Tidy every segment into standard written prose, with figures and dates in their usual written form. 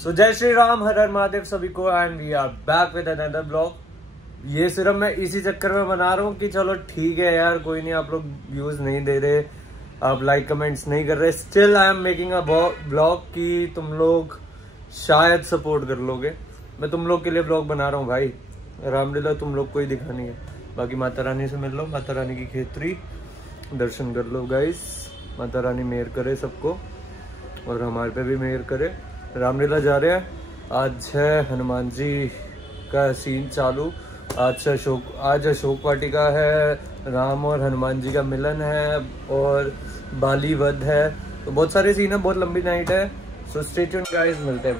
सो जय श्री राम, हर हर महादेव सभी को, and we are back with another blog. ये सिर्फ मैं इसी चक्कर में बना रहा हूँ कि चलो ठीक है यार, कोई नहीं, आप लोग व्यूज नहीं दे रहे, आप लाइक कमेंट्स नहीं कर रहे, still I am making a blog कि तुम लोग शायद सपोर्ट कर लोगे। मैं तुम लोग के लिए ब्लॉग बना रहा हूँ भाई, रामलीला तुम लोग को ही दिखानी है। बाकी माता रानी से मिल लो, माता रानी की खेतरी दर्शन कर लो गाइस। माता रानी मेहर करे सबको और हमारे पे भी मेहर करे। रामलीला जा रहे हैं, आज है हनुमान जी का सीन चालू। आज अशोक वाटिका है, राम और हनुमान जी का मिलन है और बाली वध है, तो बहुत सारे सीन है, बहुत लंबी नाइट है। सो स्टे ट्यून्ड गाइस, मिलते हैं।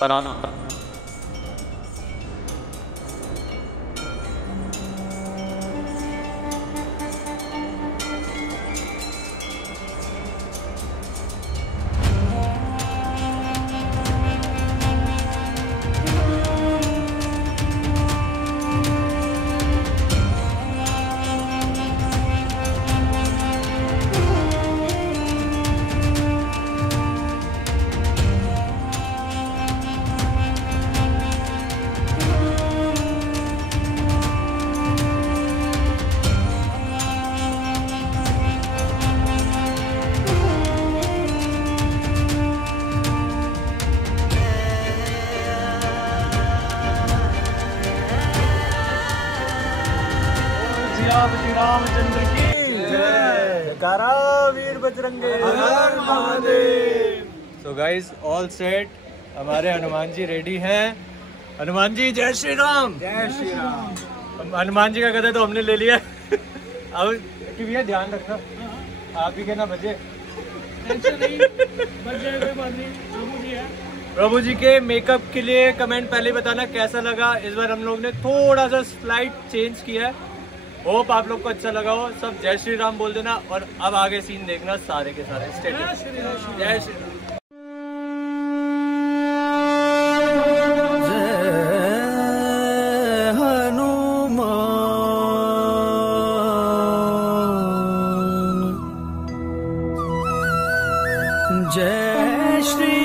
बनाना रामचंद्र की जय, जयकारा वीर बजरंगे, हर हर Mahadev. So guys, all set, हमारे हनुमान जी रेडी हैं। हनुमान जी जय श्री राम। जय श्री राम। हनुमान जी का गदा तो हमने ले लिया। अब कि भैया ध्यान रखना, आप ही के ना बजे। टेंशन नहीं, बच जाए कोई बात नहीं, प्रभु जी है। प्रभु जी के मेकअप के लिए कमेंट पहले बताना कैसा लगा। इस बार हम लोग ने थोड़ा सा स्लाइड चेंज किया है, होप आप लोग को अच्छा लगा हो। सब जय श्री राम बोल देना और अब आगे सीन देखना सारे के सारे। जय श्री राम। जय श्री राम। जय हनुमान, जय श्री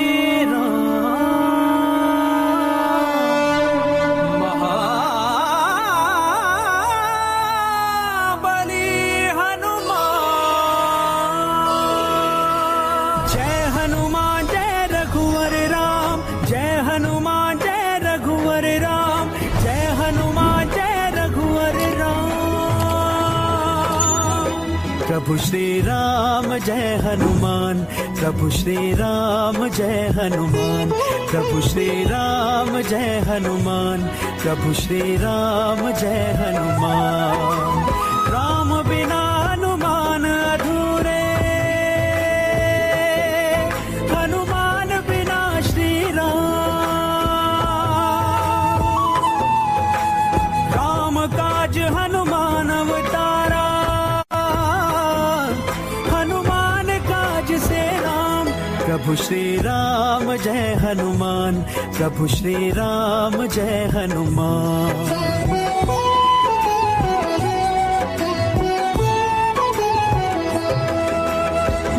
हनुमान जय प्रभु श्री राम जय हनुमान, प्रभु श्री राम जय हनुमान, प्रभु श्री राम जय हनुमान, प्रभु श्री राम जय हनुमान। राम बिना हनुमान अधूरे, हनुमान बिना श्री राम काज हनुमान अवतारा, हनुमान काज से राम। प्रभु श्री राम जय हनुमान, प्रभु श्री राम जय हनुमान।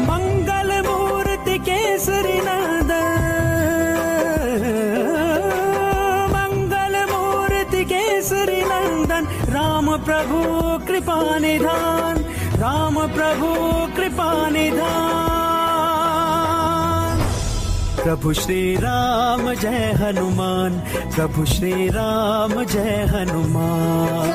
मंगल मूर्ति केसरी नंदन, मंगल मूर्ति केसरी नंदन, राम प्रभु कृपा निधान, राम प्रभु कृपा निधान। प्रभु श्री राम जय हनुमान, प्रभु श्री राम जय हनुमान।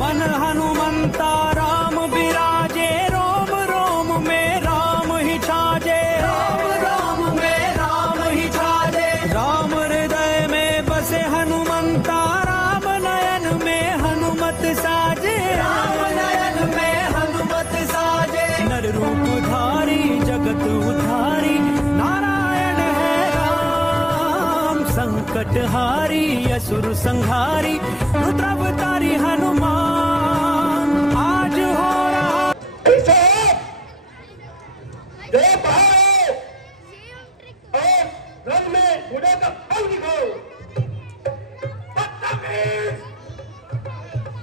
मन हनुमंता राम बिराजे, रोम रोम में राम ही छाजे, रोम रोम में राम ही छाजे। राम हृदय में बसे हनुमंता, राम नयन में हनुमत साजे, राम नयन में हनुमत साजे। नर रूप धारी जगत उधारी, नारायण है राम। संकट हारी असुर संहारी, रुद्रावतारी हनुमान। आज हो रहा जय भाई और रंग में घोड़े का फल दिखाओ। बदतमीज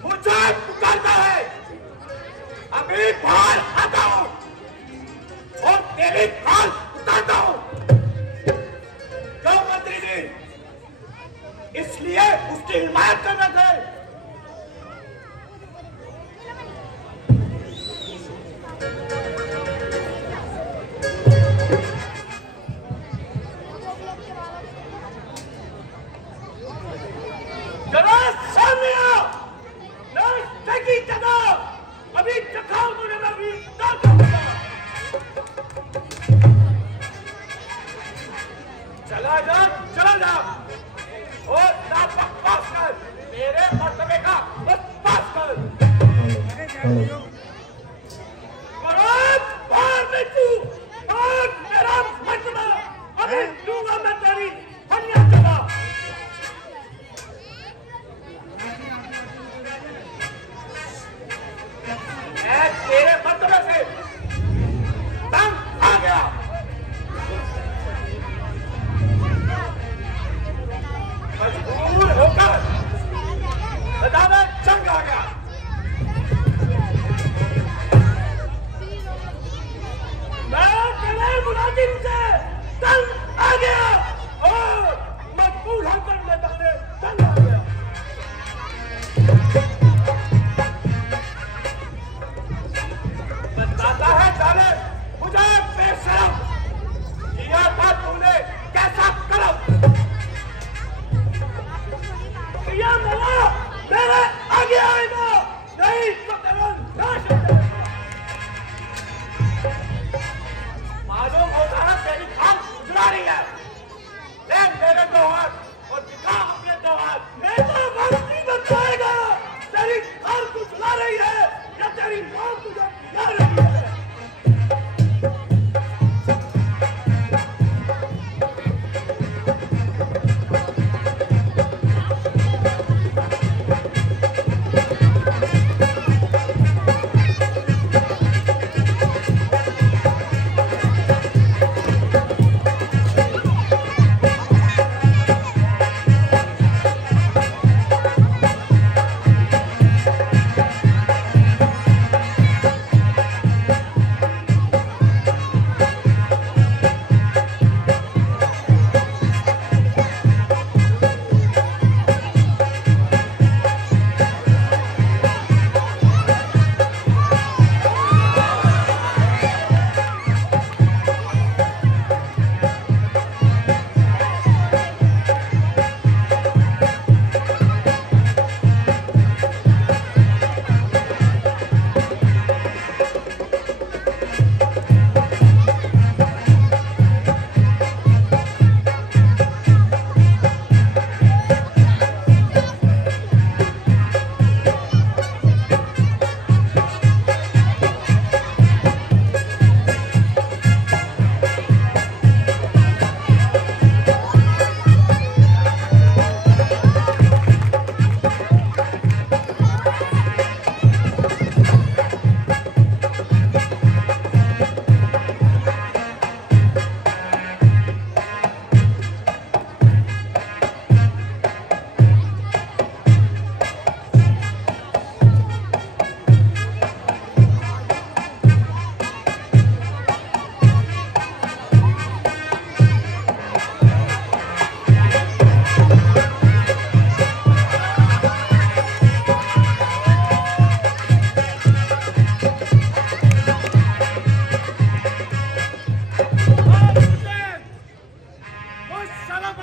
मुझे पुकारता है, अभी बाहर आता हूँ और तेरे कान उतारता हूँ। क्यों मंत्री जी? इसलिए उसकी हिमायत कर रहे थे। अभी चखाओ तुझे मैं अभी चला जा, चला जा और ना बकवास कर, मेरे मर्तबे का बकवास कर। बाहर नहीं तू, और मेरा मर्तबा अभी दूंगा मैं तेरी फनिया चला। तेरे मर्तबे से तंग आ गया।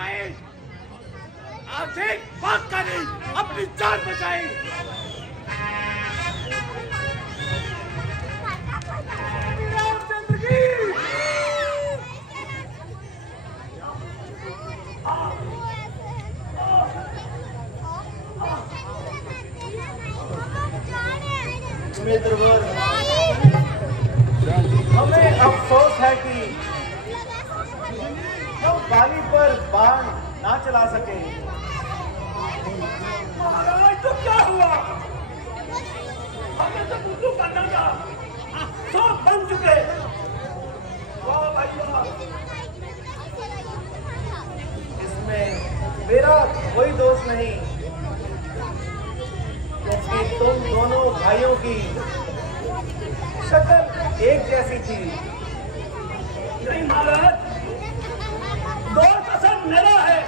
आए, आज एक बात का नहीं अपनी जान बचाई। रामचंद्र की हमें अफसोस है कि हम बाली पर बाण ना चला सके। महाराज तो क्या हुआ? हमें तो बुद्धू करना था, सब बन चुके। वाह भाई वाह। इसमें मेरा कोई दोष नहीं, क्योंकि तुम दोनों भाइयों की शक्ल एक जैसी थी। नहीं महाराज, दोस्त असल मेरा है,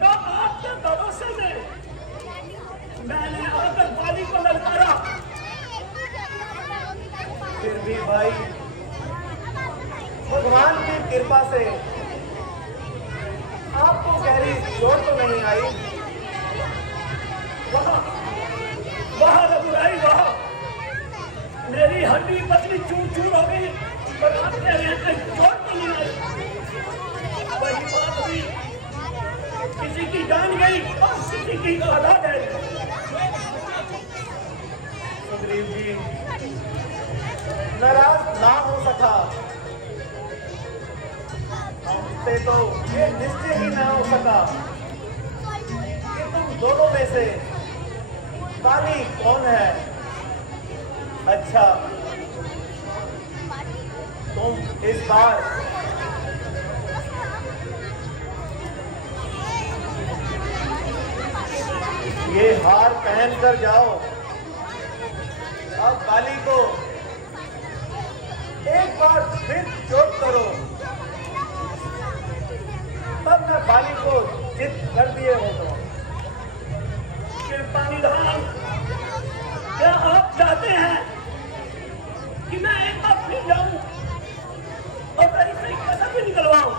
या आपके भरोसे में मैंने आकर बाली को ललकारा। फिर भी भाई, भगवान की कृपा से आपको गहरी चोट तो नहीं आई। वहाँ रघुराई वहाँ, मेरी हड्डी पतली चूर चूर हो गई, पर आपके रहते चोट तो नहीं आई। वही बात हुई, किसी की जान गई और किसी की औलाद है। सुग्रीव जी, नाराज ना हो सका, हमसे तो ये निश्चय ही ना हो सका कि तुम दोनों में से बाली कौन है। अच्छा, तुम इस बार ये हार पहन कर जाओ। अब बाली को एक बार फिर चोट करो, तब मैं बाली को जित कर दिए हो। तो कृपा निधान, क्या आप चाहते हैं कि मैं एक बार फिर जाऊं और मेरी सही कसम भी निकलवाऊं?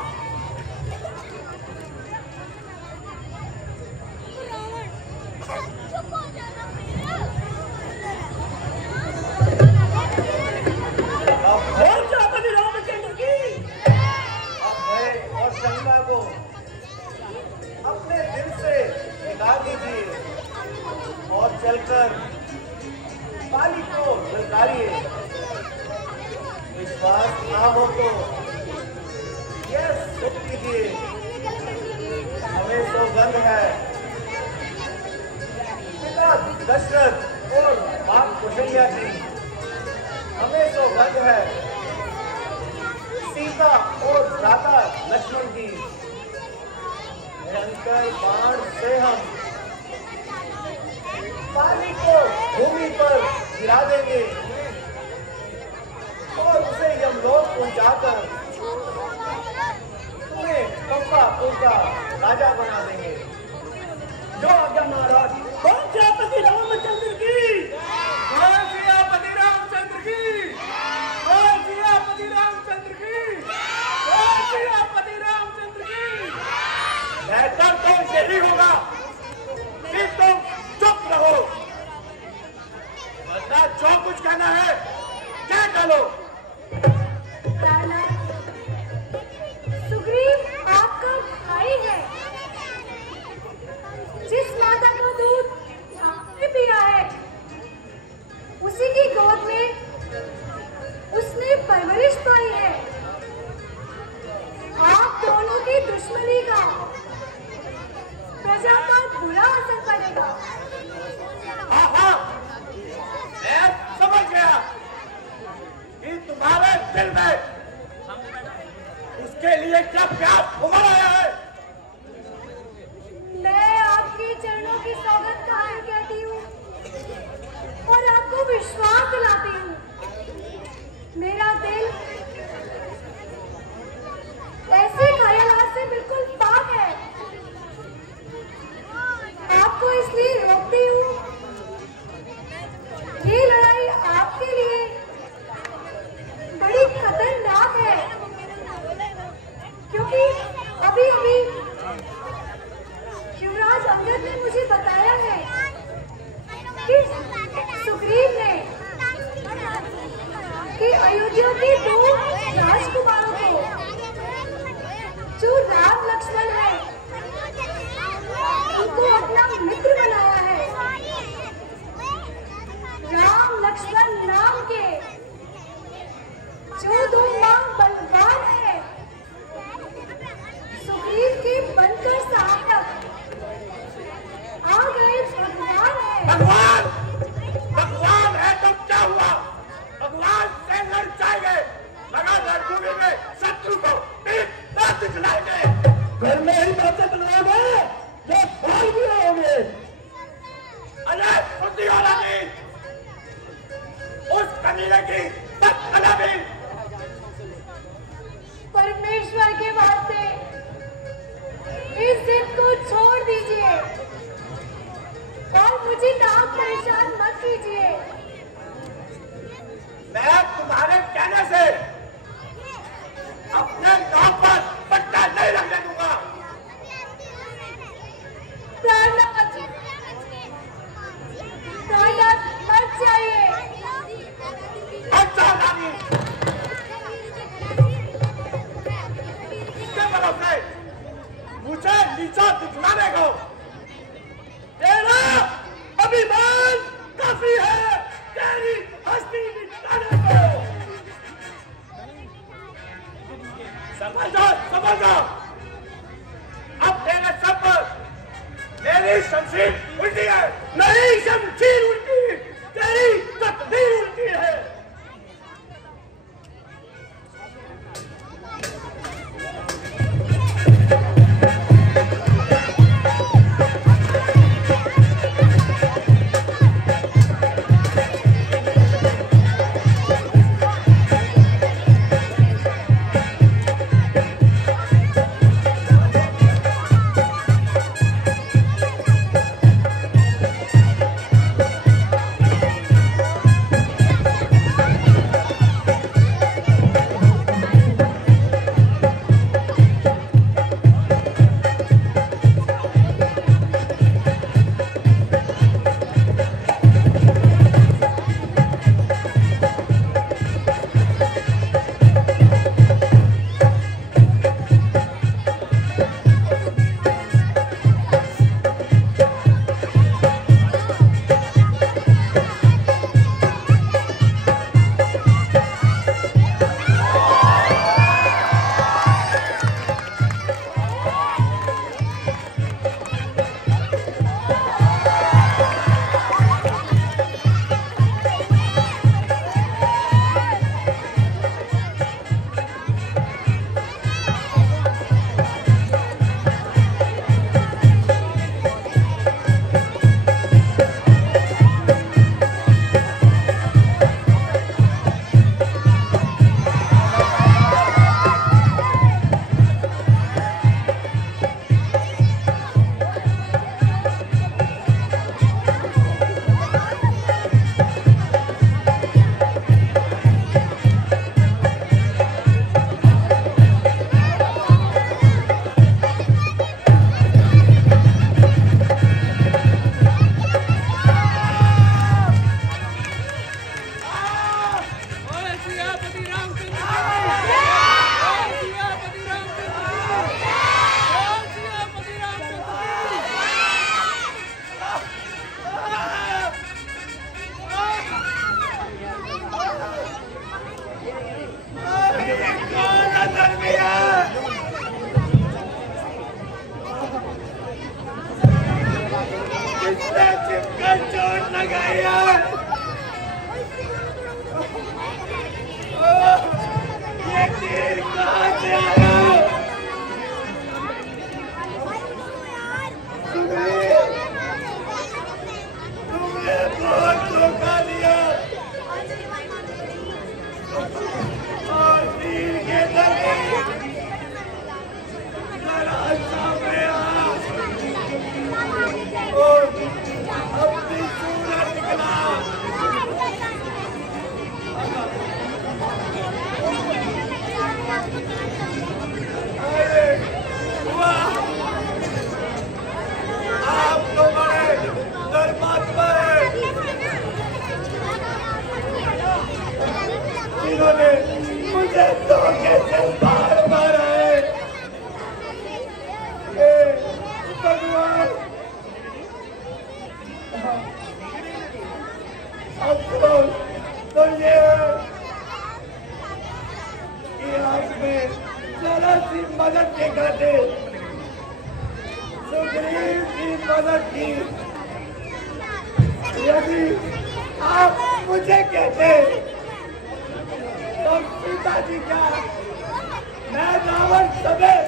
और चाहते रामचंद्र की भय और शंका को अपने दिल से निकाल दीजिए और चलकर बाली को ललकारिए। विश्वास ना हो तो यह सुख कीजिए, हमें सौगंध है, पिता दशरथ और मां कौशल्या की हमें सौगंध है, सीता और भ्राता लक्ष्मण की भयंकर बाण से हम बाली को भूमि पर गिरा देंगे और उसे यमलोक पहुंचाकर तुम्हें पंपापुर का राजा बना देंगे। जो आज्ञा महाराज। कौन सियापति रामचंद्र की, कौन सियापति रामचंद्र की, कौन सियापति रामचंद्र की, कौन सियापति रामचंद्र की। बेहतर तो यही होगा कि तुम चुप रहो, वरना जो कुछ कहना है कह डालो। सुग्रीव आपका भाई है, जिस माता का दूध आपने पिया है अयोध्या के 2 राजकुमारों को जो राम लक्ष्मण है उनको अपना मित्र बनाया है। राम लक्ष्मण नाम के जो 2 बलवान है, सुग्रीव के बनकर सहायक आ गए भगवान है। भगवान है तो क्या हुआ? भगवान से लड़ जाएंगे, लगा रणभूमि में शत्रु को बात दिखलाएंगे। घर में ही बातें बनवाएंगे जो भाग भी होंगे। अरे बुद्धि वाला नहीं, उस कमीने की बदतला भी। परमेश्वर के वास्ते इस जिद को छोड़ दीजिए और मुझे नाम परेशान मत कीजिए। मैं तुम्हारे कहने से अपने नाम पर पट्टा नहीं रखने दूंगा। प्राणनाथ मत जाइए। अच्छा रानी, इसके भरोसे मुझे नीचा दिखलाने को तेरा अभिमान काफी है, तेरी हस्ती मिटाने को। समझो, अब तेरे सब पर मेरी शमशीर उल्टी है। नहीं, शमशीर उल्टी, तेरी तकदीर उल्टी है। अपनी सूरत निकला तो ये आपने जरा सी मदद के करते सुग्रीव की मदद की। यदि आप मुझे कहते तो पिताजी क्या मैं रावण समेत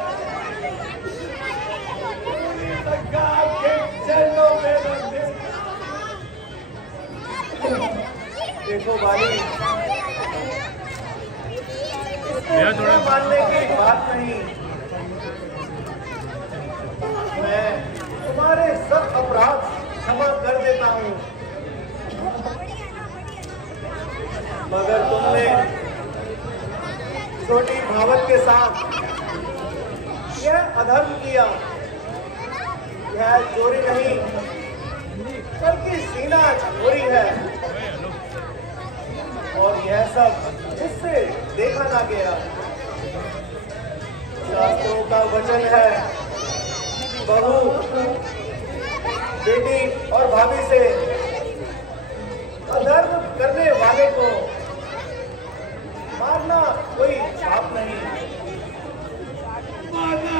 पूरी लंका के चरणों में रख दे। देखो भाई, इसमें मानने की बात नहीं। मैं तुम्हारे सब अपराध क्षमा कर देता हूँ, मगर तुमने छोटी भावत के साथ यह अधर्म किया। यह चोरी नहीं बल्कि सीना चोरी है, और यह सब इससे देखा ना गया। शास्त्रों का वचन है, बहू बेटी और भाभी से अधर्म करने वाले को मारना कोई पाप नहीं। माना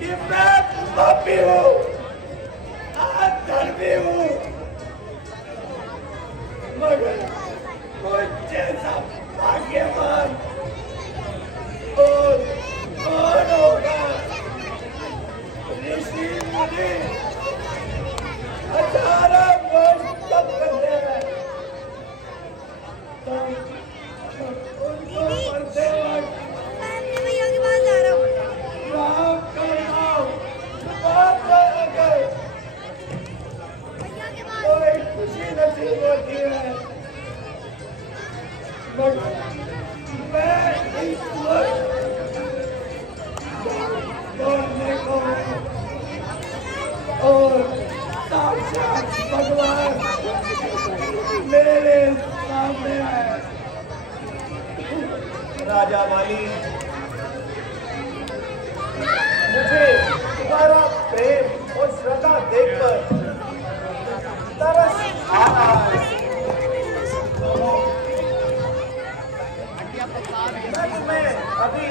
कि मैं पापी हूँ, अधर्मी हूँ, मगर मुझे सब भाग्यवान और कौन होगा? ऋषि मुनि 18 वर्ष तप करते हैं, उनको मरते वक्त राम का नाम अगर कोई खुशी नसीब होती है, मगर मैं इस वक्त दौड़ने को और साक्षात भगवान मेरे सामने है। राजा वाली, मुझे तुम्हारा प्रेम और श्रद्धा देखकर तरस आ रहा है। मैं तुम्हें अभी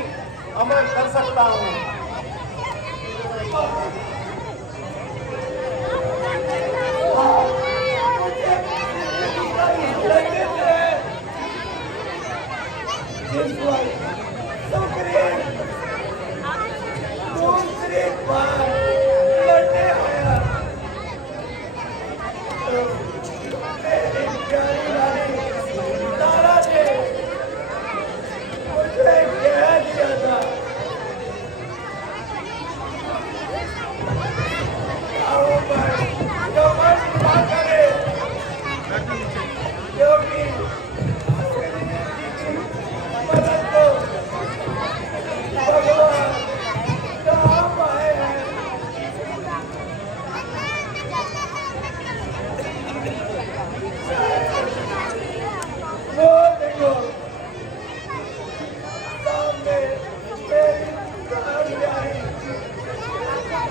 अमर कर सकता हूँ। दूसरी बार लड़ने आया तो मेरी प्यारी रानी तारा ने मुझे कह दिया था, आओ भाई कमर ना करे, क्योंकि मदद को भगवान काम आए हैं। वो देखो सामने मेरी प्राण आई,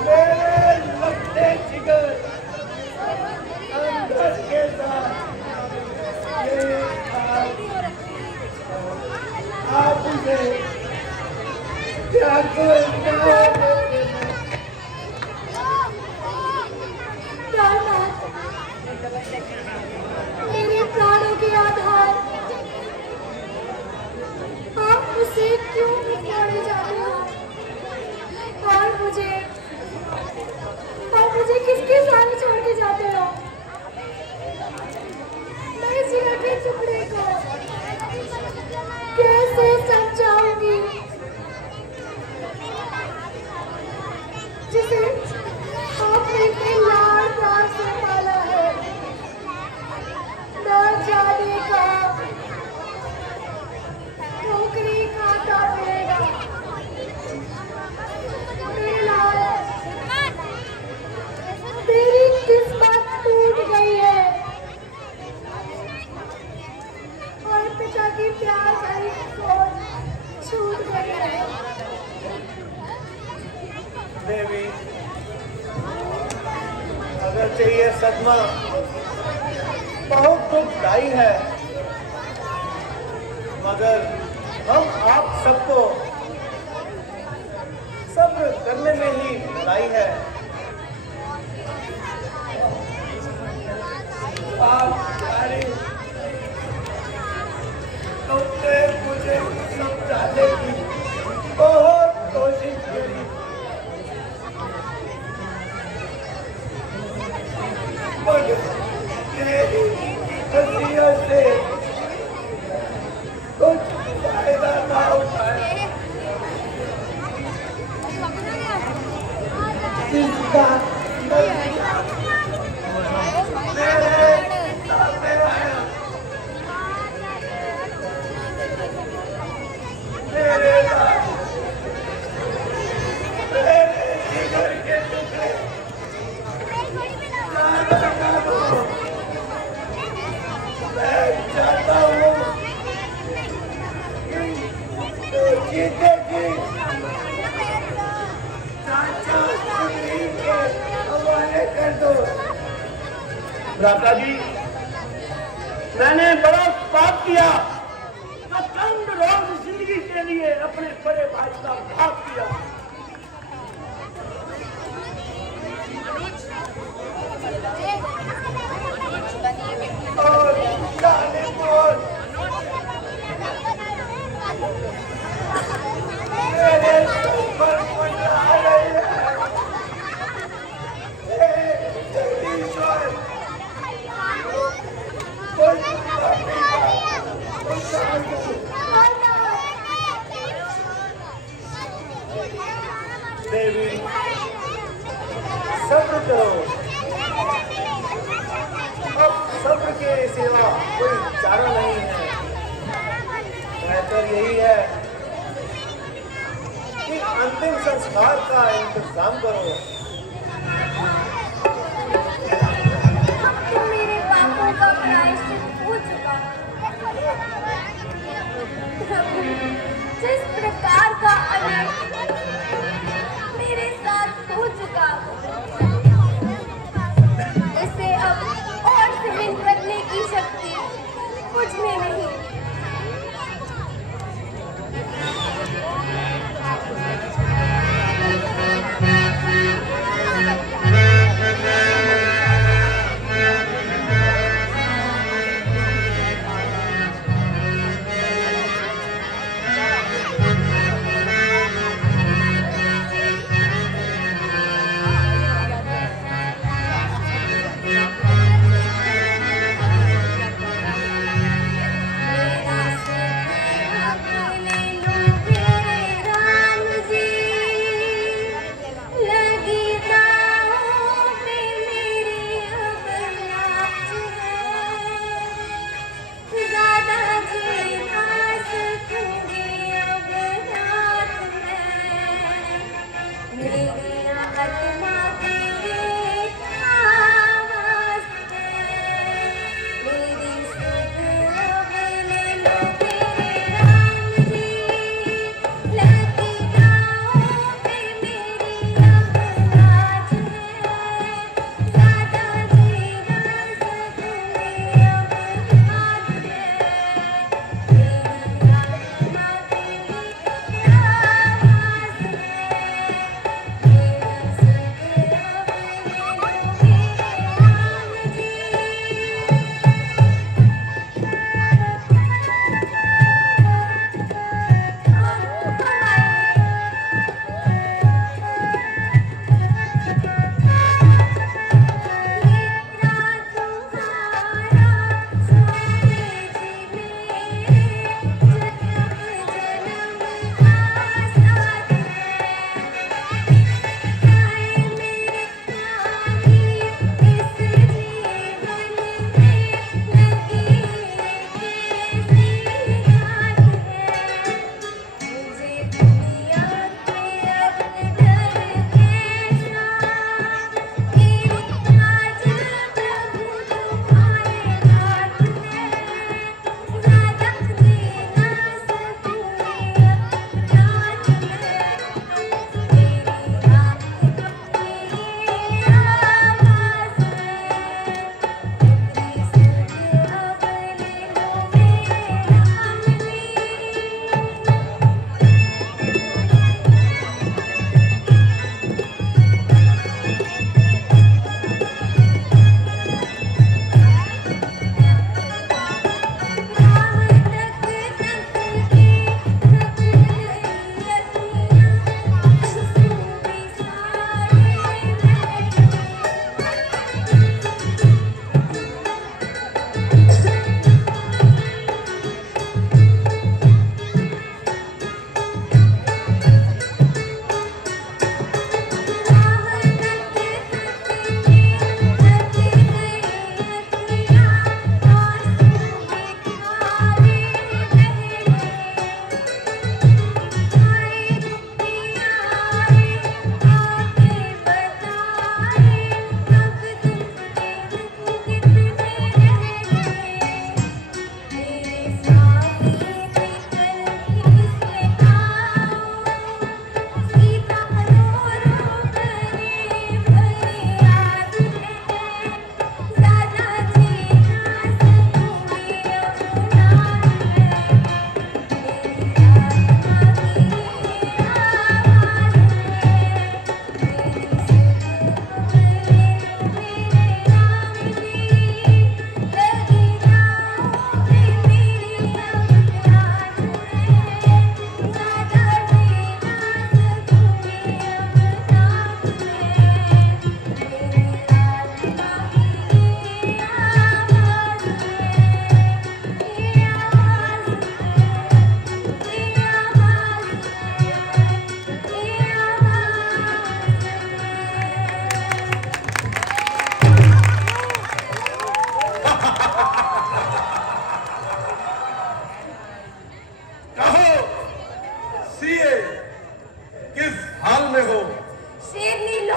मेरे लगते जिगर अंदर के साथ ये आप उसे त्याग मेरे प्राणों के आधार, आप मुझसे क्यों छोड़े जाते हो? और मुझे किसके साथ छोड़ के जाते हो? मैं इस जगह के टुकड़े को कैसे समझाऊंगी, जिसे आपने इतने लाड़ प्यार से पाला है? न जाने का ठोकरी खाता फिरेगा। मेरे लाल, तेरी किस्मत टूट गई है और पिता की प्यार भरी सोच छूट गई है। देवी, अगर चाहिए सदमा बहुत दुखदाई है, मगर हम आप सबको सब्र करने में ही भलाई है। तुमने मुझे समझाने की बहुत कोशिश की, मगर तेरी हंसियों से कुछ फायदा ना उठाया। इसका नतीजा मेरे सामने आया। मेरे जिगर के टुकड़े मैं चाहता हूँ कि जीते जी चाचा सुनील के हवाले कर दो। भ्राता जी, मैंने बड़ा पाप किया, जो चंद रोज जिंदगी के लिए अपने बड़े भाई का घात किया। और जाने बोल मेरे ऊपर मंडरा रही है। जगदीश्वर, देवी सब्र करो, अब सब्र के सिवा कोई चारा नहीं है। बेहतर यही है कि अंतिम संस्कार का इंतजाम करो। मेरे पापों का प्रायश्चित हो चुका है। जिस प्रकार का अनर्थ मेरे साथ हो चुका, इसे अब और सहन करने की शक्ति मुझ में नहीं।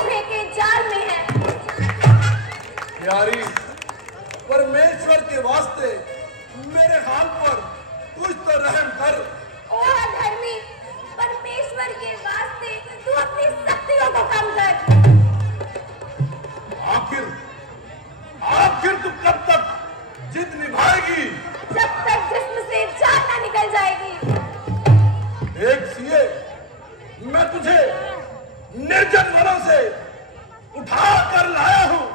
लोहे के जाल में है। प्यारी, परमेश्वर के वास्ते मेरे हाल पर कुछ तो रहम कर। ओ अधर्मी, परमेश्वर के वास्ते तू अपनी शक्तियों को कम कर। आखिर तू कब तक जिद निभाएगी? जब तक जिस्म से जान ना निकल जाएगी। एक सीए, मैं तुझे निर्जन वनों से उठा कर लाया हूं।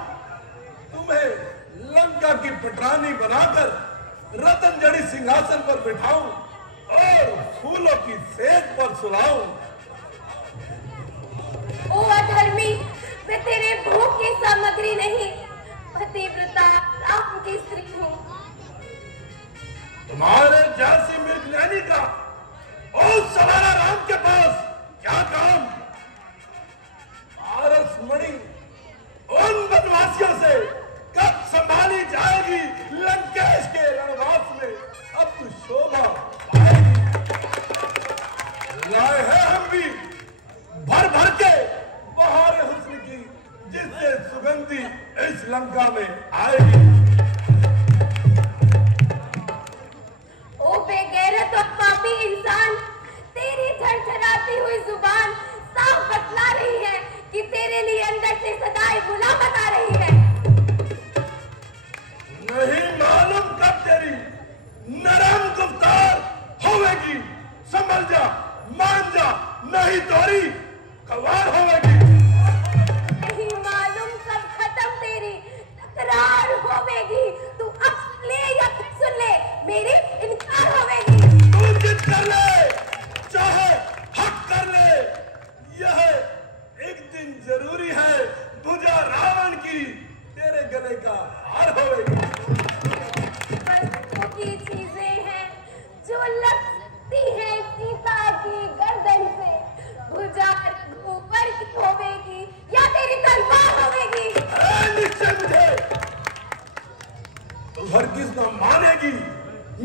तुम्हें लंका की पटरानी बनाकर रतन जड़ी सिंहासन पर बिठाऊं और फूलों की सेज पर सुलाऊं। ओ अधर्मी, मैं तेरे भोग की सामग्री नहीं, पतिव्रता राम की स्त्री हूँ। तुम्हारे जैसी मृगनयनी का और सवारा राम के पास क्या काम? पारस मणि उन बनवासियों से कब संभाली जाएगी? लंकेश के रणवास में अब तो शोभा पाएगी। लाए हैं हम भी भर भर के बहारे हुस्न की, जिससे सुगंधी इस लंका में आएगी। ओ बेगैरत और पापी इंसान, तेरी झरझराती हुई जुबान साफ बतला रही है कि तेरे लिए अंदर से सदाएं गुलामत आ रही है। नहीं मालूम कब तेरी नरम गुफ्तार होवेगी। संभल जा, मान जा, नहीं तोरी कवार होवेगी। नहीं मालूम कब खत्म तेरी तकरार होवेगी। तू अब ले या फिर सुन ले, मेरी इनकार होवेगी। तू जिद कर ले, चाहे हक कर ले, यह एक दिन जरूरी है भुजा रावण की तेरे गले का हार होवेगी। वस्तु की चीजें हैं जो लगती है सीता की गर्दन से। भुजा ऊपर की होवेगी या तेरी तलवार होवेगी। निश्चय मुझे तू हरगिज ना मानेगी।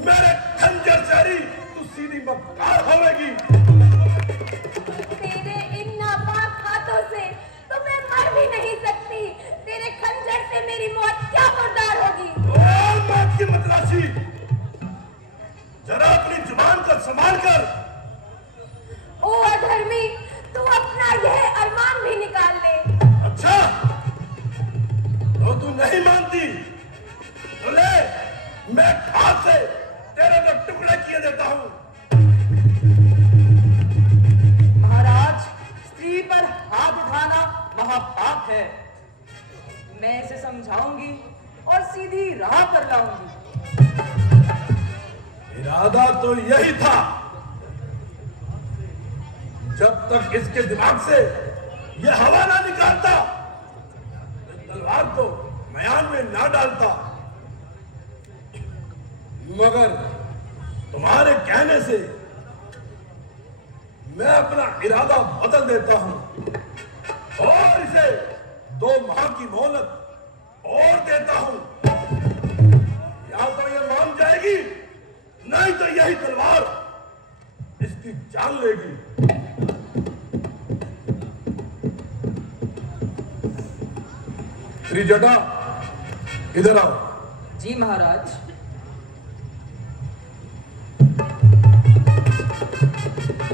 मेरे खंजर से तू सीधी मक्कार होवेगी। तेरे इन नापाक हाथों से तो मैं मर भी नहीं सकती। तेरे खंजर से मेरी मौत क्या मुर्दार होगी। ओ मौत की मतलाशी, जरा अपनी जुबान को संभाल कर। ओ अधर्मी, तू अपना यह अरमान भी निकाल ले। अच्छा, तो तू नहीं मानती तो ले, मैं हाथ से तेरे को टुकड़े किए देता हूं। महाराज, स्त्री पर हाथ उठाना महापाप है। मैं इसे समझाऊंगी और सीधी राह पर लाऊंगी। इरादा तो यही था। जब तक इसके दिमाग से यह हवा ना निकालता, तलवार को मैदान में ना डालता। मगर तुम्हारे कहने से मैं अपना इरादा बदल देता हूं और इसे 2 माह की मोहलत और देता हूं। या तो ये मान जाएगी, नहीं तो यही तलवार इसकी जान लेगी। त्रिजटा, इधर आओ। जी महाराज।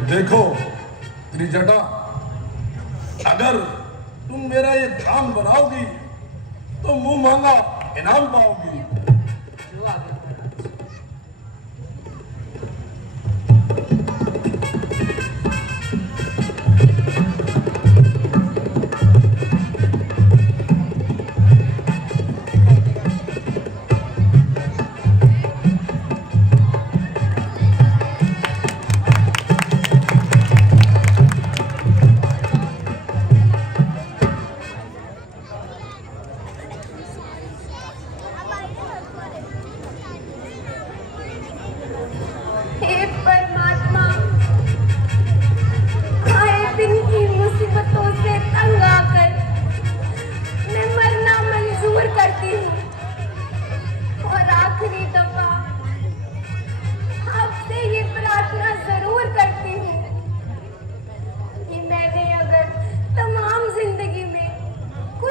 देखो त्रिजटा, अगर तुम मेरा ये काम बनाओगी तो मुंह मांगा इनाम पाओगी। जो आगे महाराज।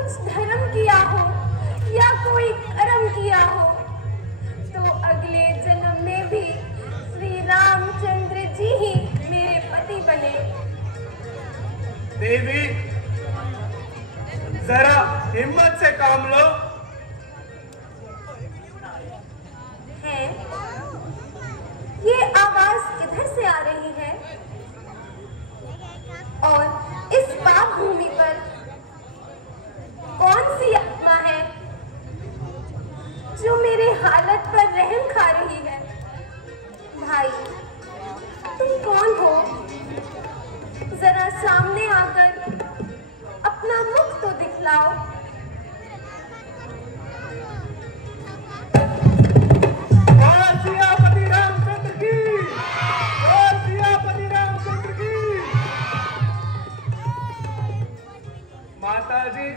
कुछ धर्म किया हो या कोई कर्म किया हो तो अगले जन्म में भी श्री रामचंद्र जी ही मेरे पति बने। देवी, जरा हिम्मत से काम लो। है ये आवाज किधर से आ रही है और इस पाप भूमि पर कौन सी आत्मा है जो मेरे हालत पर रहम खा रही है? भाई, तुम कौन हो? जरा सामने आकर अपना मुख तो दिखलाओ। सियापति रामचंद्र की, सियापति रामचंद्र की। माता जी,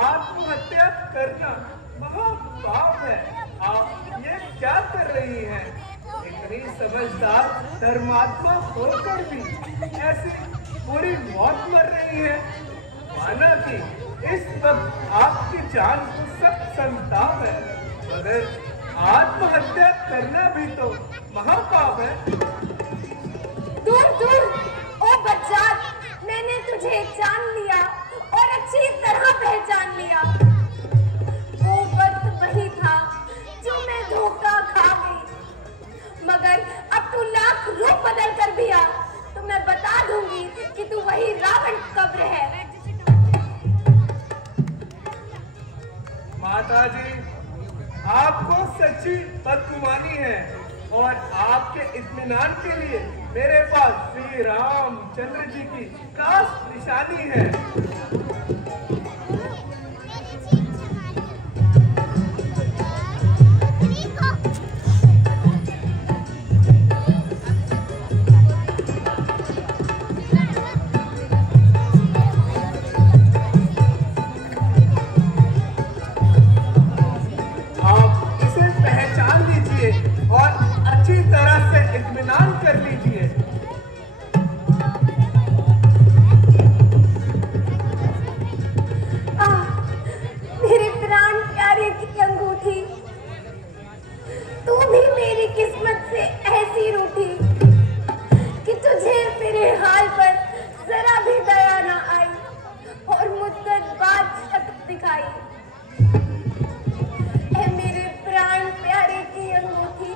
आत्महत्या करना महापाप है। आप ये क्या कर रही हैं? इतनी समझदार धर्मात्मा होकर भी ऐसी बुरी मौत मर रही है। माना कि इस वक्त आपकी जान को सख्त संताप है, मगर आत्महत्या करना भी तो महापाप है। दूर दूर, ओ बच्चात, मैंने तुझे जान लिया और अच्छी तरह पहचान लिया। वो वक्त वही था जो मैं धोखा खा गई, मगर अब तू लाख रूप बदल कर भी आ तो मैं बता दूंगी कि तू वही रावण कब्र है। माता जी, आपको सच्ची बदगुमानी है और आपके इत्मीनान के लिए मेरे पास श्री रामचंद्र जी की खास निशानी है। कर लीजिए। मेरे प्राण प्यारे की अंगूठी, तू भी मेरी किस्मत से ऐसी रूठी कि तुझे मेरे हाल पर जरा भी दया ना आई और मुद्दत बाद शक दिखाई। ऐ मेरे प्राण प्यारे की अंगूठी,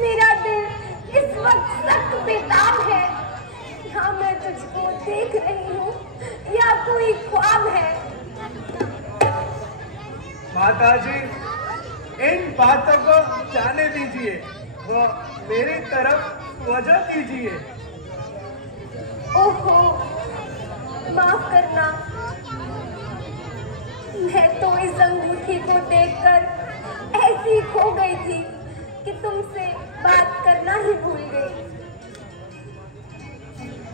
मेरा दिल इस वक्त सख्त बेताब है। यहाँ मैं तुझको देख रही हूँ या कोई ख्वाब है? माता जी, इन बातों को जाने दीजिए, वो मेरी तरफ वजह कीजिए। ओहो, माफ करना, मैं तो इस अंगूठी को देखकर ऐसी खो गई थी कि तुमसे बात करना ही भूल गई।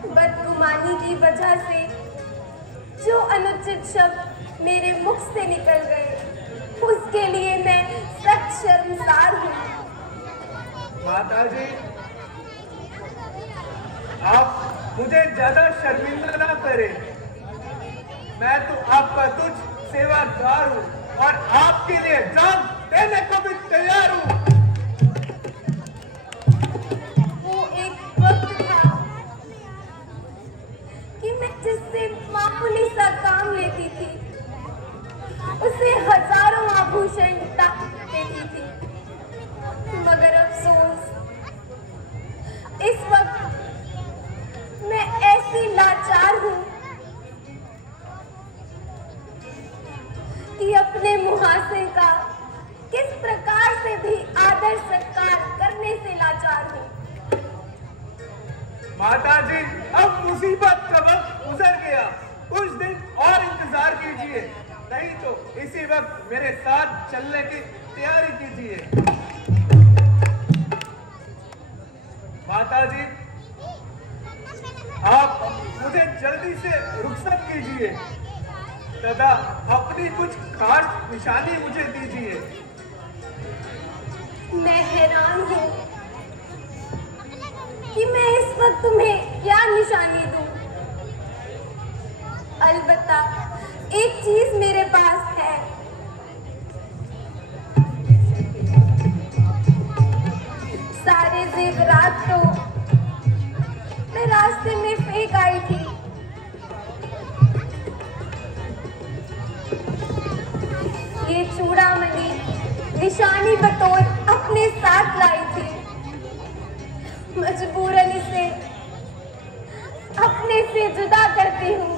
बदगुमानी की वजह से जो अनुचित शब्द मेरे मुख से निकल गए, उसके लिए मैं सच शर्मसार हूँ। माता जी, आप मुझे ज्यादा शर्मिंदा ना करें। मैं तो आपका तुझ सेवादार हूँ और आपके लिए जान देने को भी तैयार हूँ। वो एक वक्त था कि मैं जिससे मामूली सा काम लेती थी उसे हजारों आभूषण दान देती थी, मगर अफसोस इस वक्त मैं ऐसी लाचार हूँ कि अपने मुहासिन का किस प्रकार से भी आदर सत्कार करने से लाचार हूँ। माता जी, अब मुसीबत का वक्त गुजर गया, कुछ दिन और इंतजार कीजिए, नहीं तो इसी वक्त मेरे साथ चलने की तैयारी कीजिए। माता जी, आप मुझे जल्दी से रुखसत कीजिए तथा अपनी कुछ खास निशानी मुझे दीजिए। मैं हैरान हूँ कि मैं इस वक्त तुम्हें क्या निशानी दूं। अलबत्ता एक चीज मेरे पास है। सारे जेवरात तो मैं रास्ते में फेंक आई थी। ये चूड़ामणि निशानी बतौर अपने साथ लाई थी। मजबूरन इसे अपने से जुदा करती हूँ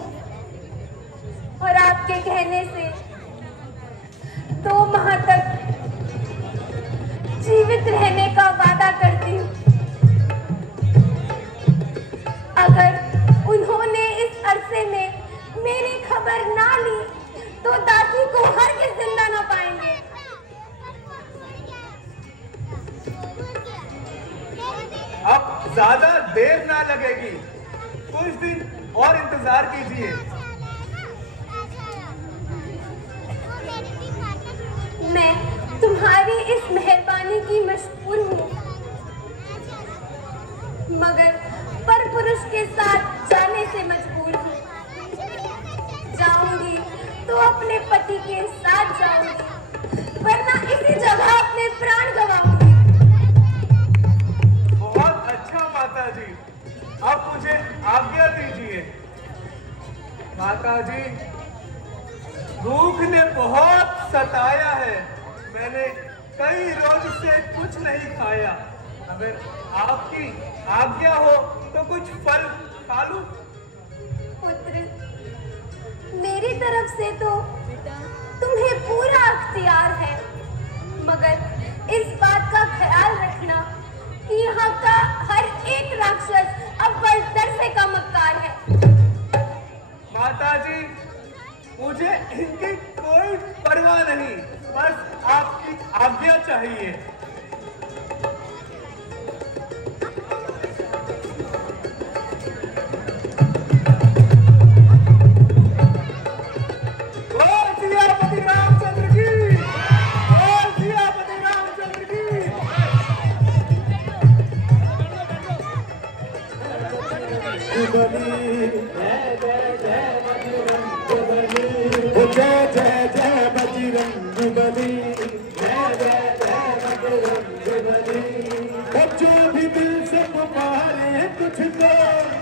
और आपके कहने से 2 माह तक जीवित रहने का वादा करती हूँ। अगर उन्होंने इस अरसे में मेरी खबर ना ली तो दासी को हरगिज़ जिंदा ना पाएंगे। अब ज्यादा देर ना लगेगी, कुछ दिन और इंतजार कीजिए। मैं तुम्हारी इस मेहरबानी की मशहूर हूँ, मगर परपुरुष के साथ जाने से मजबूर हूँ। जाऊंगी तो अपने पति के साथ जाऊंगी, वरना इसी जगह अपने प्राण गंवाऊंगी। बहुत अच्छा माता जी, अब मुझे आज्ञा दीजिए। माता जी, भूख ने बहुत सताया है, मैंने कई रोज से कुछ नहीं खाया। अगर आपकी आज्ञा हो तो कुछ फल खा लूं। पुत्र, मेरी तरफ से तो तुम्हें पूरा अख्तियार है, मगर इस बात का ख्याल रखना कि यहाँ का हर एक राक्षस अव्वल दर्जे का मक्कार है। माता जी, मुझे इनकी कोई परवाह नहीं, बस आपकी आज्ञा चाहिए। सियापति रामचंद्र की, सियापति रामचंद्र की। जय जय जय बजरंग बली, जय जय जय बजरंग बली। जो भी दिल से पुकारे तुझको,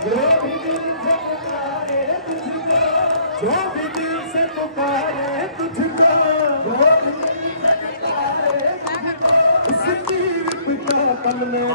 जो भी दिल से पुकारे तुझको, जो भी दिल से पुकारे तुझको, जो भी दिल से पुकारे तुझको, इस तीर पिता पल में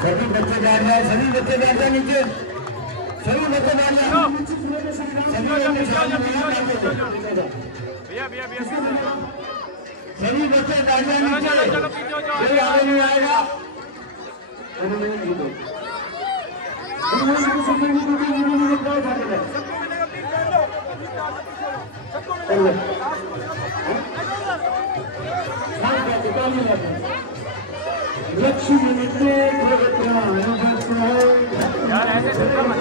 सभी बच्चे बैठ जाए, सभी बच्चे बैठ जाए नीचे, सभी बच्चे बैठ जाए, सभी बच्चे बैठ जाए नीचे, कोई आगे नहीं आएगा। लक्ष्मी के यार ऐसे चलता मत।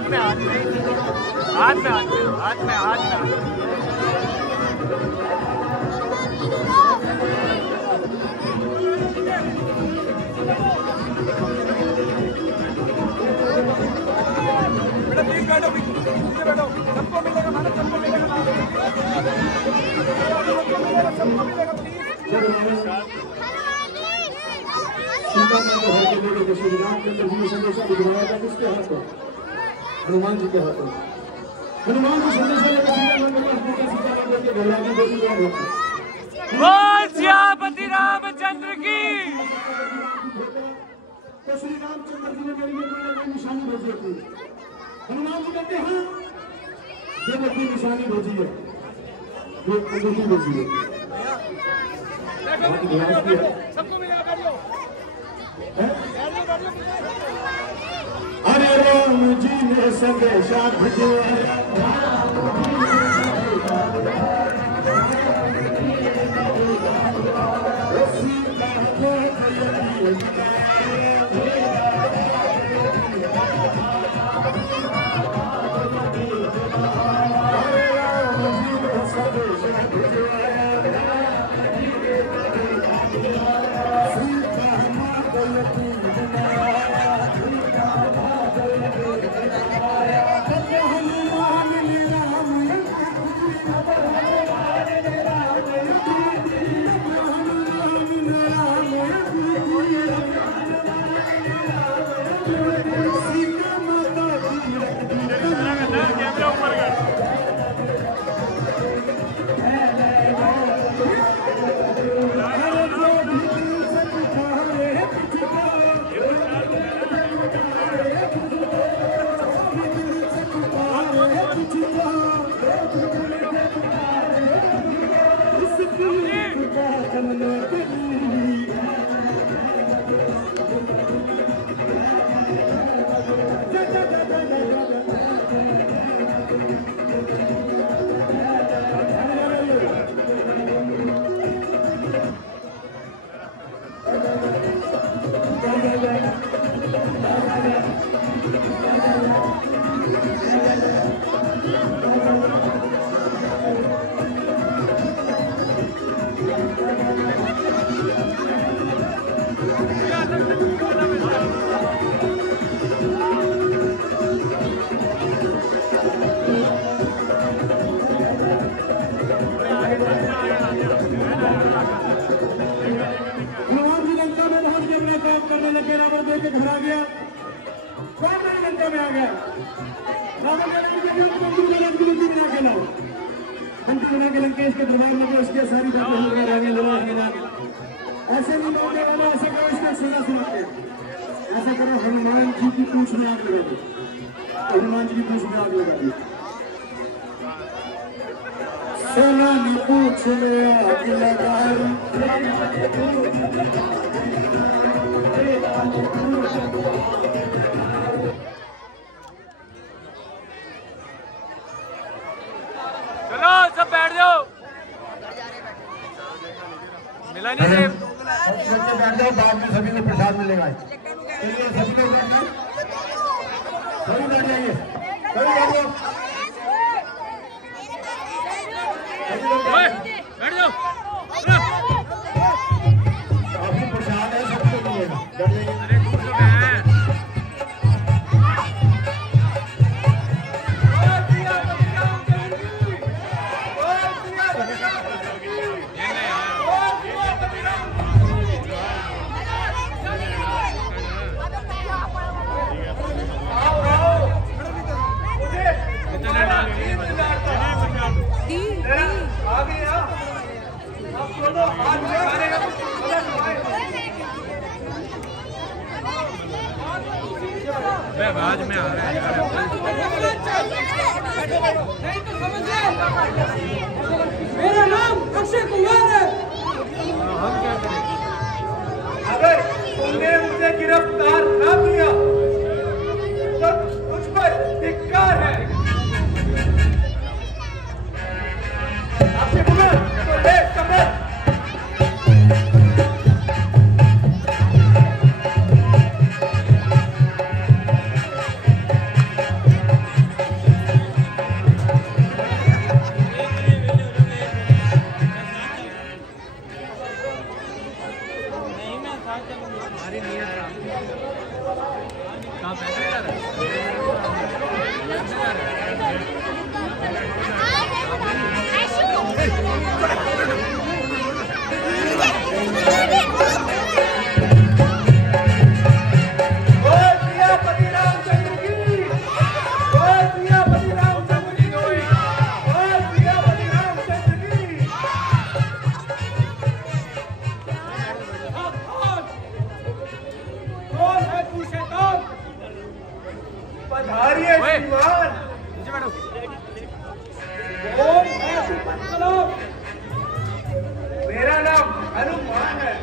हाथ में हाथ में हाथ में हाथ में हाथ में हाथ में बैठो बैठो सबको मिलेगा मैडम सबको मिलेगा सबको मिलेगा श्री रामचंद्र जी ने संदेशा भिजवाया था किसके हाथों? हनुमान जी के हाथों। हनुमान जी संदेशा लेकर सीताराम के घर आगे बोल सियापति रामचंद्र की। तो श्री रामचंद्र जी ने मेरी निशानी भेजी थी। हनुमान जी कहते हैं जब अपनी निशानी भेजी है जो अंगूठी भेजी है अरे राम जी ने संदेशा भेजा लंकेश के दरबार में उसके सारी ऐसे नहीं बोलने वाला ऐसे करो इसका सजा सुनाते ऐसा करो हनुमान जी की पूछ में आग लगा दी हनुमान जी की पूछ में आग लगा दी सोना ने पूछ में आग लगा चलो सब बैठ जाओ मिला नहीं रे बच्चे बैठ जाओ बाद में सभी को प्रसाद मिलेगा चलिए सभी लोग बैठ जाओ सभी बैठ जाइए सभी बैठ जाओ बैठ जाओ काफी प्रसाद है सबको मिलेगा बैठ जाइए आवाज में आ रहा है मेरा नाम अक्षय कुमार है। हम क्या करें अगर तुमने मुझे गिरफ्तार न किया तो मुझ पर धिक्कार है आपसे बोला तो ले कमर मेरा नाम हनुमान है।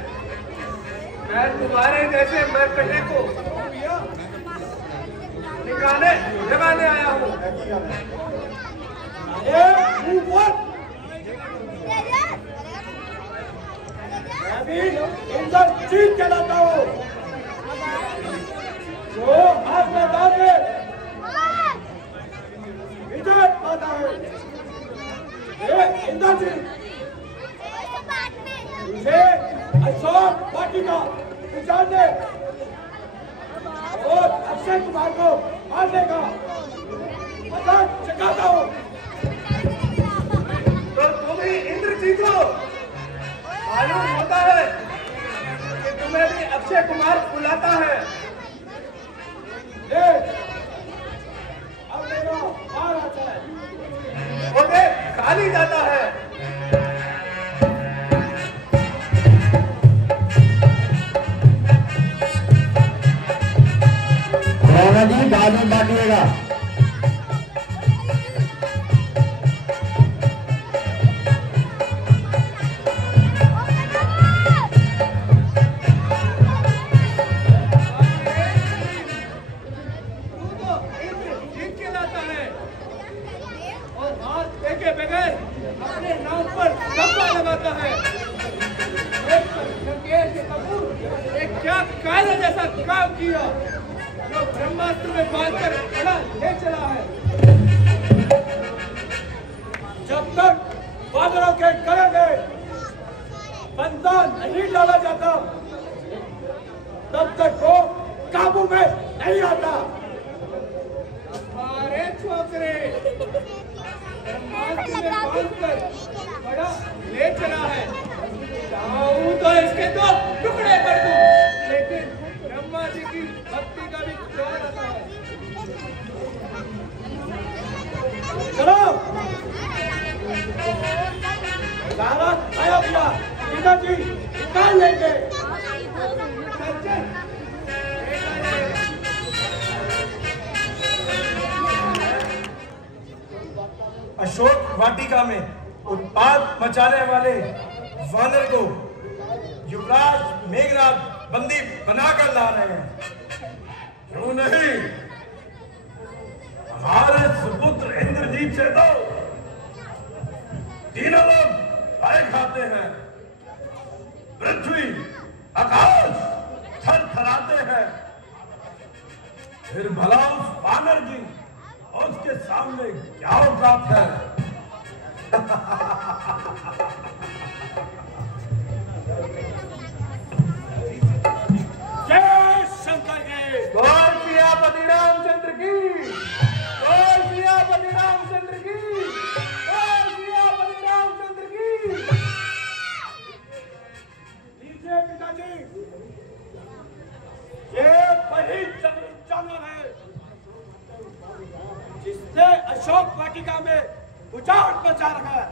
मैं तुम्हारे जैसे मरकटे को निकाले जगाने आया हूँ। मैं भी इंद्र जीत कहलाता हूँ, जो हर मैदान में विजय पाता है। ये इंद्र जी मुझे अशोक वाटिका पहुंचाने और अक्षय कुमार को मारने का मजाक चकाता हूँ। तो तुम ही इंद्रजीत हो? मालूम होता है कि तुम्हें भी अक्षय कुमार बुलाता है। अब मेरा बार आता है, वो देख खाली जाता है। जी बाद में बांटिएगा। अपने नाम पर धब्बा लगाता है। एक क्या कायदे जैसा काम किया जो ब्रह्मास्त्र में बांधकर खड़ा ले चला है। जब तक बादलों के गले में बंदा नहीं डाला जाता, तब तक वो काबू में नहीं आता। हमारे छोकरे ब्रह्मास्त्र में बांधकर खड़ा ले चला है। चाहूं तो इसके दो टुकड़े कर दूं, लेकिन ब्रह्मा जी की भक्ति का भी ख्याल रखा है। चलो सारा खाया पिया पिताजी निकाल लेंगे। अशोक वाटिका में उत्पात मचाने वाले वानर को युवराज मेघराज बंदी बनाकर ला रहे हैं। क्यों नहीं, हमारे सुपुत्र इंद्रजीत से तो तीनों लोग भय खाते हैं। पृथ्वी आकाश थर थराते हैं। फिर भला उस वानर की उसके सामने क्या औकात है। जय शंकर जी। बोल सियापति रामचंद्र की, बोल सियापति रामचंद्र की, बोल सियापति रामचंद्र की। लीजिए पिताजी, ये वही जानवर है जिसने अशोक वाटिका में उजाड़ मचा रखा है।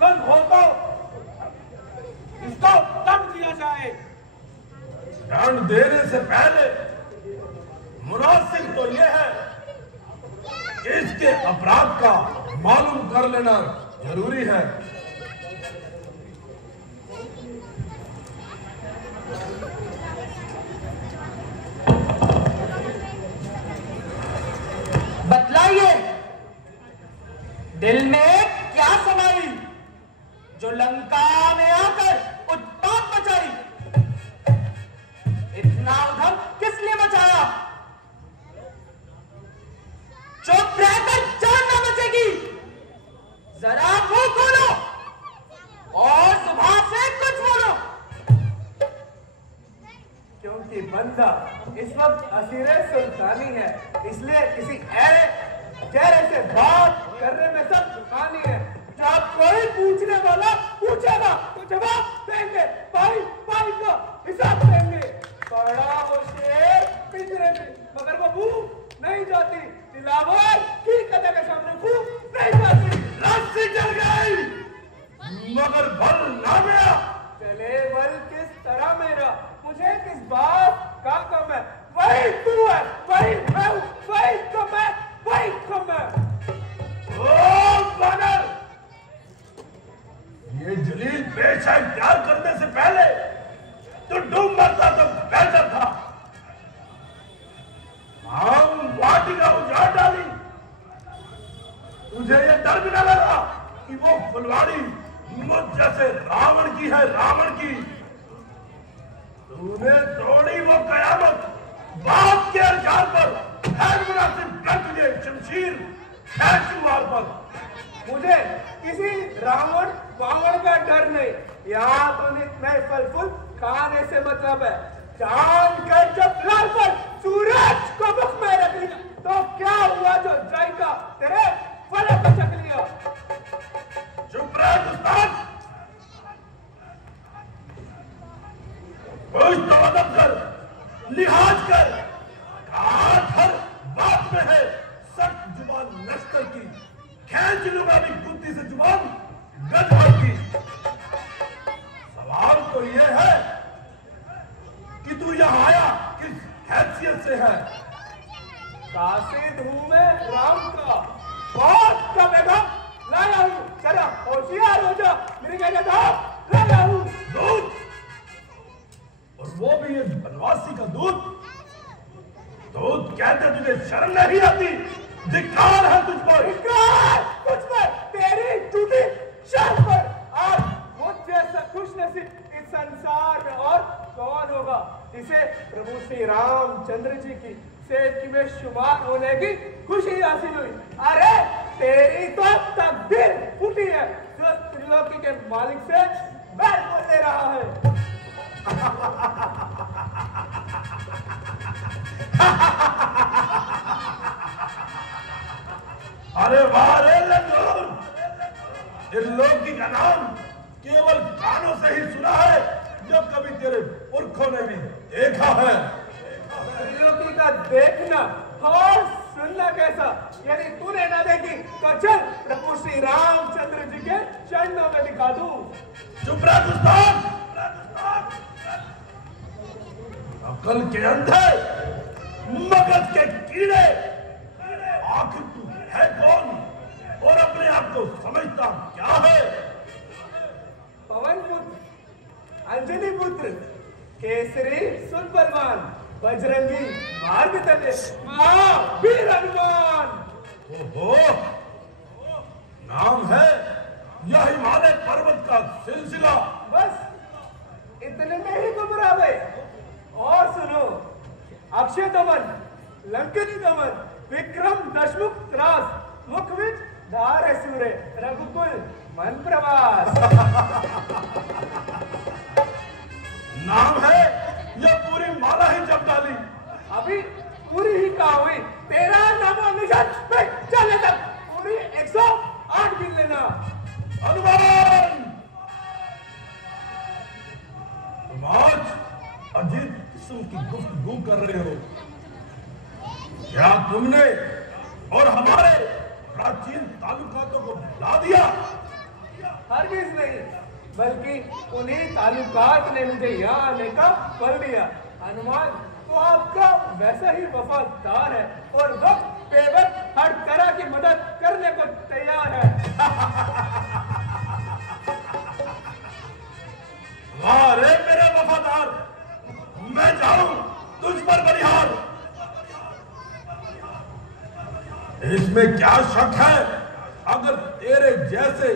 कल हो तो इसको दंड दिया जाए। दंड देने से पहले मुनासिब तो यह है कि इसके अपराध का मालूम कर लेना जरूरी है। बतलाइए, दिल में क्या समाई जो लंका में आकर उत्पात मचाई? इतना उधम किस लिए मचाया? चुप रहकर जान न बचेगी। जरा मुंह खोलो और सुबह से कुछ बोलो। क्योंकि बंदा इस वक्त असीरे सुल्तानी है, इसलिए किसी ऐरे चेहरे से बात करने में सब कहानी है। चुप वाला पूछेगा तो जवाब देंगे, भाई भाई का हिसाब देंगे। बड़ा हो शेर पिंजरे में मगर वो भूख नहीं जाती, दिलावर की कदम के सामने भूख नहीं जाती। रस्सी चल गई मगर बल ना मेरा। चले बल किस तरह मेरा, मुझे किस बात का कम है, वही तू है, वही मैं हूं, वही तो मैं, वही तो मैं। ओ बानर, ये जलील बेशक प्यार करने से पहले तो डूब मरता तो बेहतर था। हम वाटिका उजाड़ डाली, तुझे ये डर भी न लगा कि वो फुलवाड़ी मुझ जैसे रावण की है, रावण की। तूने तोड़ी वो कयामत बाप के अधिकार पर, है मुनासिब कर तुझे शमशीर है चुमार पर। मुझे किसी रावण वावण का डर नहीं, यहाँ तो नित्य फल फूल खाने से मतलब है। चांद कर जब लाल पर सूरज को मुख में रख लिया तो क्या हुआ जो जायका तेरे फलक पे चख लिया। चुप रहे दोस्तान, कुछ तो अदब कर, लिहाज कर। आज हर बात में है सख्त जुबान नश्तर की, खींच लूंगा भी कुत्ती से जुबान गजभर की। सवाल तो यह है कि तू यहाँ आया किस हैसियत से है। कासिद हूँ मैं राम का, बहुत का पैगाम लाया हूँ, जरा होशियार हो जा, मेरे कहने था लाया हूँ। दूध, और वो भी ये बनवासी का दूध। दूध कहते तुझे शर्म नहीं आती, धिक्कार है तुझ पर। धिक्कार तुझ पर, तेरी टूटी शर्म पर। आज मुझ जैसा खुश नसीब इस संसार में और कौन होगा जिसे प्रभु श्री रामचंद्र जी की सेवकी में शुमार होने की खुशी हासिल हुई। अरे तेरी तो तकदीर फूटी है जो त्रिलोकी के मालिक से बैल बोल ले रहा है। अरे वाह रे लंगूर, त्रिलोकी का नाम केवल कानों से ही सुना है, जब कभी तेरे पुरखों ने भी देखा है। त्रिलोकी का देखना और सुनना कैसा, यदि तूने ना देखी तो चल प्रभु श्री रामचंद्र जी के चरणों में दिखा दूं। चुप रह दोस्तान, अकल के अंधे, मगज के कीड़े, आखिर तू है कौन और अपने आप को समझता क्या है। पवन पुत्र, अंजलि पुत्र, केसरी सुन बलवान, बजरंगी मार्ग तले महावीर हनुमान। ओहो, नाम है यह हिमालय पर्वत का सिलसिला। बस इतने में ही घबरा गए। और सुनो, अक्षय दमन, लंकनी दमन, विक्रम दशमुख त्रास, मुख विच धारे सूरे, रघुकुल मन प्रवास। नाम है यह पूरी माला ही जप डाली। अभी पूरी ही कहा हुई, तेरा नामो निशान पे चले तक पूरी 108 गिन लेना। हनुमान, तुम आज अजीब किस्म की गुफ्तगू कर रहे हो। क्या तुमने और हमारे प्राचीन ताल्लुकातों को भुला दिया? हरगिज नहीं, बल्कि उन्हीं ताल्लुकात ने मुझे यहाँ आने का बल दिया। हनुमान तो आपका वैसा ही वफादार है और वक्त पे वक्त हर तरह की मदद करने को तैयार है। वाह रे मेरे वफादार, मैं जाऊं तुझ पर बलिहार। इसमें क्या शक है, अगर तेरे जैसे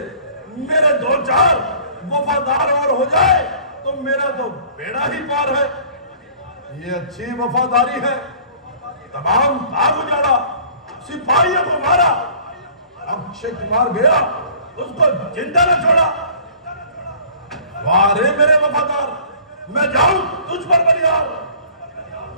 मेरे दो चार वफादार और हो जाए तो मेरा तो बेड़ा ही पार है। ये अच्छी वफादारी है। तमाम भाग उजाड़ा, सिपाहियों को मारा, अक्षय कुमार गया उसको जिंदा न छोड़ा। वाह रे मेरे वफादार, मैं जाऊं तुझ पर बलिहार।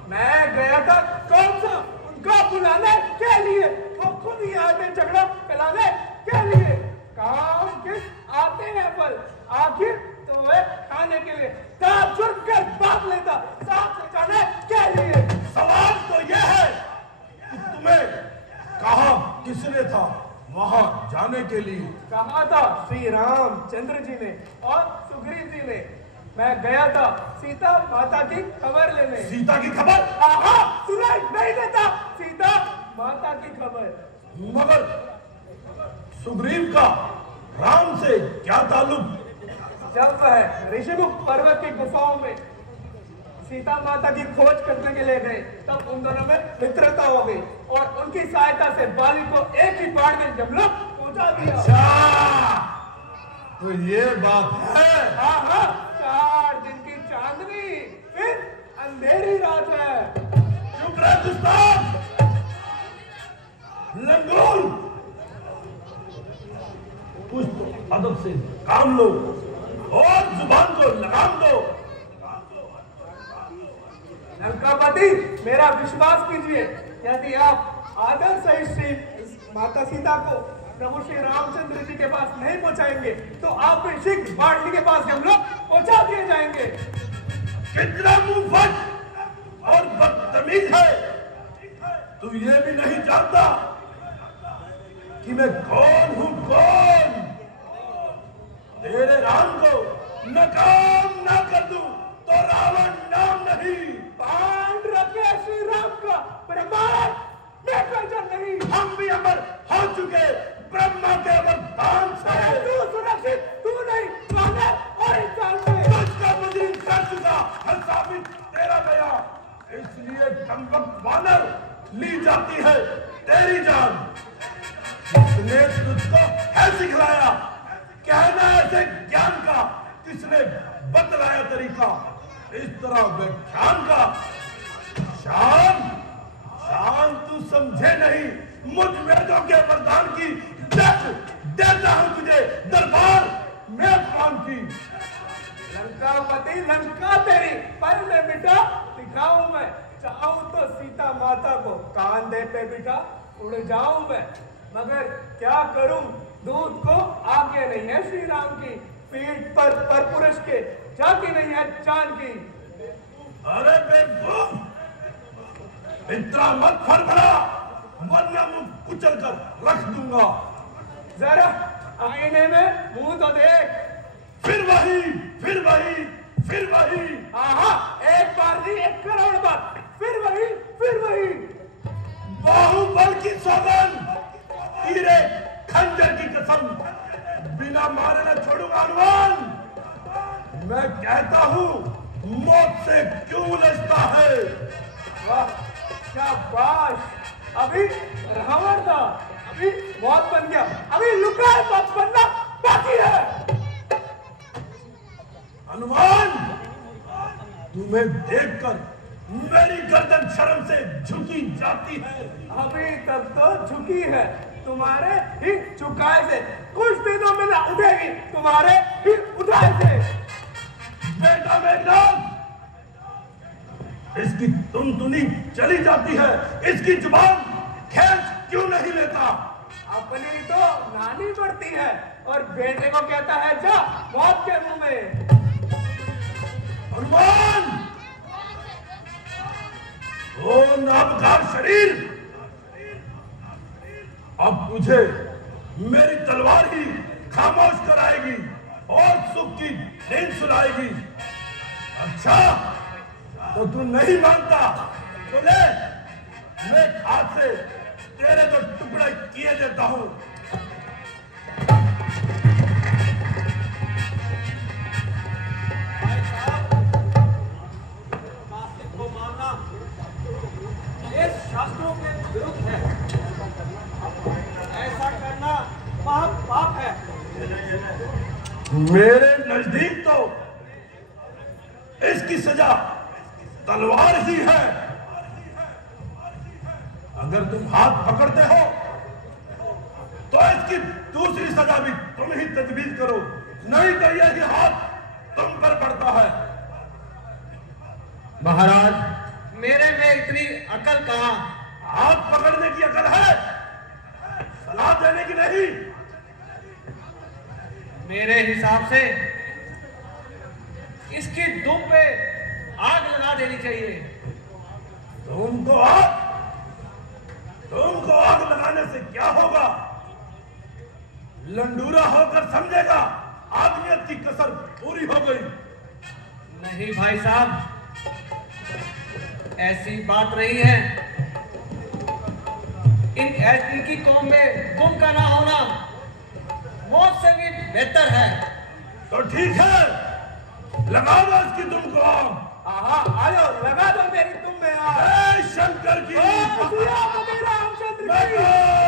मैं गया था कौन सा उनका बुलाने के लिए, वो खुद ही आते झगड़ा फैलाने के लिए। काम किस आते हैं पर फल, आखिर तो वे खाने के लिए ताजुब कर बात लेता, साथ ले जाने के लिए। सवाल तो यह है कि तुम्हें कहा किसने था वहां जाने के लिए? कहा था श्री रामचंद्र जी ने और सुग्रीव जी ने। मैं गया था सीता माता की खबर लेने। सीता की खबर? सुनाई नहीं देता, सीता माता की खबर। मगर सुग्रीव का राम से क्या ताल्लुक? जब वह ऋषिमुख पर्वत की गुफाओं में सीता माता की खोज करने के लिए गए, तब उन दोनों में मित्रता हो गई और उनकी सहायता से बाली को एक ही बाढ़ में जमलोक पहुंचा दिया। तो ये बात है? हाँ, 4 दिन की चांदनी, फिर अंधेरी रात है। चुप रहे दुश्मन, लंगूर, कुछ तो अदब से काम लो और जुबान को लगाम दो। लंकापति, मेरा विश्वास कीजिए, यदि आप आदर सहित श्री माता सीता को प्रभु श्री रामचंद्र जी के पास नहीं पहुंचाएंगे तो आप भी शीघ्र बाढ़ी के पास हम लोग पहुंचा दिए जाएंगे। कितना मुंहफट और बदतमीज है, तू ये भी नहीं जानता कि मैं कौन हूं? कौन? तेरे राम को नकाम ना कर दूं तो रावण नाम नहीं। बाण रखे श्री राम का प्रमाण मैं कोई नहीं। हम भी अमर हो चुके ब्रह्मा के वरदान से। तू सुरक्षित, तू नहीं, माने और इंसान में तुझका मुझे कर चुका है साबित तेरा गया, इसलिए कमबख्त वानर ली जाती है तेरी जान। किसने तुझको है सिखलाया कहना ऐसे ज्ञान का? किसने बतलाया तरीका इस तरह व्याख्यान का? शान तू समझे नहीं, मुझ वेदों के वरदान की देता हूं तुझे दरबार में खान की। लंकापति, लंका तेरी पर में बिठा दिखाऊं मैं, चाहूं तो सीता माता को कांधे पे बिठा उड़ जाऊं मैं, मगर क्या करूं, दूध को आगे नहीं है श्री राम की, पीठ पर पुरुष के जाती नहीं है चांद की। अरे बेवकूफ, इतना मत फड़फड़ा वरना मुंह कुचल कर रख दूंगा। जरा आईने में मुंह तो देख। फिर वही, फिर वही, फिर वही। एक बार नहीं, 1 करोड़ बार, फिर वही, फिर वही। बाहुबल की सौगंध, तीरे खंजर की कसम, बिना मारे न छोड़ूंगा हनुमान। मैं कहता हूं मौत से क्यों लजता है? वाह, क्या बाश, अभी रावण था, अभी मौत बन गया, अभी लुका है मौत बनना बाकी है। हनुमान, तुम्हें देखकर मेरी गर्दन शर्म से झुकी जाती है। अभी तक तो झुकी है, तुम्हारे ही झुकाए से, कुछ दिनों में ना उठेगी तुम्हारे ही उठाए से। बेटा मेघनाद, इसकी तुनतुनी चली जाती है, इसकी जुबान खींच क्यों नहीं लेता? अपनी तो नानी बढ़ती है और बेटे को कहता है जा मौत के मुंह में। हनुमान, ओ नामदार शरीर, अब तुझे मेरी तलवार ही खामोश कराएगी और सुख की नींद सुलाएगी। अच्छा, तो तू नहीं मानता तो ले, मैं हाथ से तेरे तो टुकड़े किए देता हूं। को मानना ये शास्त्रों के विरुद्ध है, ऐसा करना महापाप है। मेरे नजदीक तो इसकी सजा तलवार ही है। अगर तुम हाथ पकड़ते हो तो इसकी दूसरी सजा भी तुम ही तजवीज करो, नहीं तो यही हाथ तुम पर पड़ता है। महाराज, मेरे में इतनी अकल कहां? हाथ पकड़ने की अकल है, सलाह देने की नहीं। मेरे हिसाब से इसकी दुम पे आग लगा देनी चाहिए। तुमको आग लगाने से क्या होगा? लंडूरा होकर समझेगा आदमियत की कसर पूरी हो गई। नहीं भाई साहब, ऐसी बात नहीं है। इनकी कौम में दुम का ना होना मौत से भी बेहतर है। तो ठीक है, लगा दो इसकी दुम को। आयो लगा दो मेरी तुम में। जय शंकर की। रामचंद्र की।